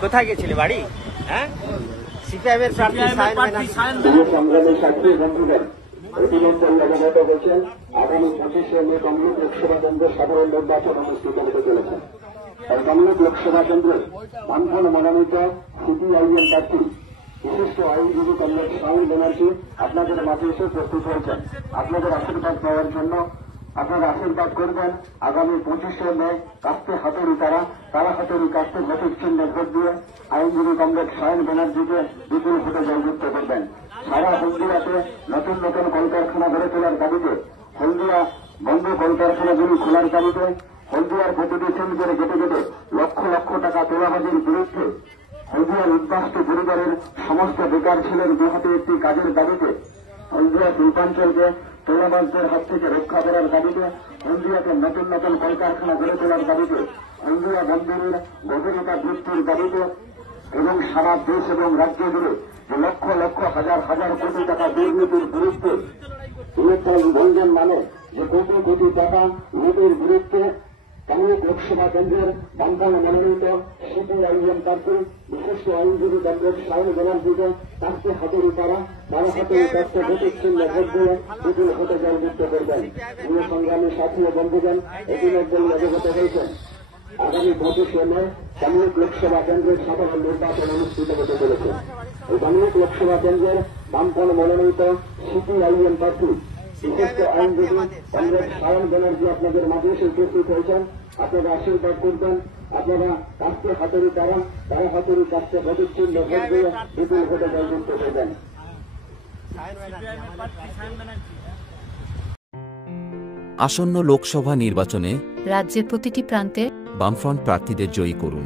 কোথায় গেছিলে বাড়ি? হ্যাঁ, সিপিআইএমের প্রার্থী সংগ্রামের সাক্ষী বন্ধুগণ, অতিরিক্ত অবগত হয়েছেন আগামী 25শে মে তমলুক লোকসভা কেন্দ্রের সাধারণ নির্বাচন অনুষ্ঠিত হতে চলেছে। আর তমলুক লোকসভা কেন্দ্রের বামফ্রন্ট মনোনীত সিপিআইএম প্রার্থী বিশিষ্ট আইনজীবী কমরেড শাহিন ব্যানার্জি আপনাদের মাঝে এসে প্রস্তুত হয়েছেন। আপনাদের আশীর্বাদ পাওয়ার জন্য আপনারা আশীর্বাদ করবেন। আগামী 25শে মে কাস্তে হাতুড়ি তারা হাতুড়ি কাস্তে ভোটের চিহ্নে ভোট দিয়ে আইনজীবী কমরেড শাহিন ব্যানার্জিকে বিপুল ভোটে জয়যুক্ত করবেন। সারা হলদিয়াতে নতুন নতুন কলকারখানা গড়ে তোলার দাবিতে, হলদিয়া বন্ধ কলকারখানাগুলি খোলার দাবিতে, হলদিয়ার প্রতিটি কেন্দ্রে গেটে গেটে লক্ষ লক্ষ টাকা তোলাবাজির বিরুদ্ধে, হলদিয়ার উদ্বাস্তু পরিবারের সমস্ত বেকার ছেলের দুহাতে একটি কাজের দাবিতে, হলদিয়া শিল্পাঞ্চলকে তোলাবাজদের হাত থেকে রক্ষা করার দাবিতে, হলদিয়াকে নতুন নতুন কলকারখানা গড়ে তোলার দাবিতে, হলদিয়া বন্দরের গভীরতা বৃদ্ধির দাবিতে এবং সারা দেশ এবং রাজ্য জুড়ে যে লক্ষ লক্ষ হাজার হাজার কোটি টাকা দুর্নীতির বিরুদ্ধে ইলেকট্রনিক ভঞ্জন মানে যে কোটি কোটি টাকা লুটের বিরুদ্ধে তমলুক লোকসভা কেন্দ্রের বামফ্রন্ট মনোনীত সিপিআইএম প্রার্থী বিশিষ্ট আইনজীবী কমরেড শাহিন ব্যানার্জিকে কাস্তে হাতুড়ি তারা হাতুড়ি কাস্তে ভোটের চিহ্নে ভোট দিয়ে বিপুল ভোটে জয়যুক্ত করবেন। যুব সংগ্রামী সাথী ও বন্ধুগণ, ইতিমধ্যে অবগত হয়েছেন আগামী 25শে মে তমলুক লোকসভা কেন্দ্রের সাধারণ নির্বাচন অনুষ্ঠিত হতে চলেছে। এই তমলুক লোকসভা কেন্দ্রের বামফ্রন্ট মনোনীত সিপিআইএম প্রার্থী বিশিষ্ট আইনজীবী কমরেড শাহিন ব্যানার্জি আপনাদের মাঝে এসে উপস্থিত হয়েছেন। আপনারা আশীর্বাদ করবেন। আপনারা কাস্তে হাতুড়ি তারা হাতুড়ি কাস্তে ভোটের চিহ্নে ভোট দিয়ে বিপুল ভোটে জয়যুক্ত করবেন। আসন্ন লোকসভা নির্বাচনে রাজ্যের প্রতিটি প্রান্তে বামফ্রন্ট প্রার্থীদের জয়ী করুন।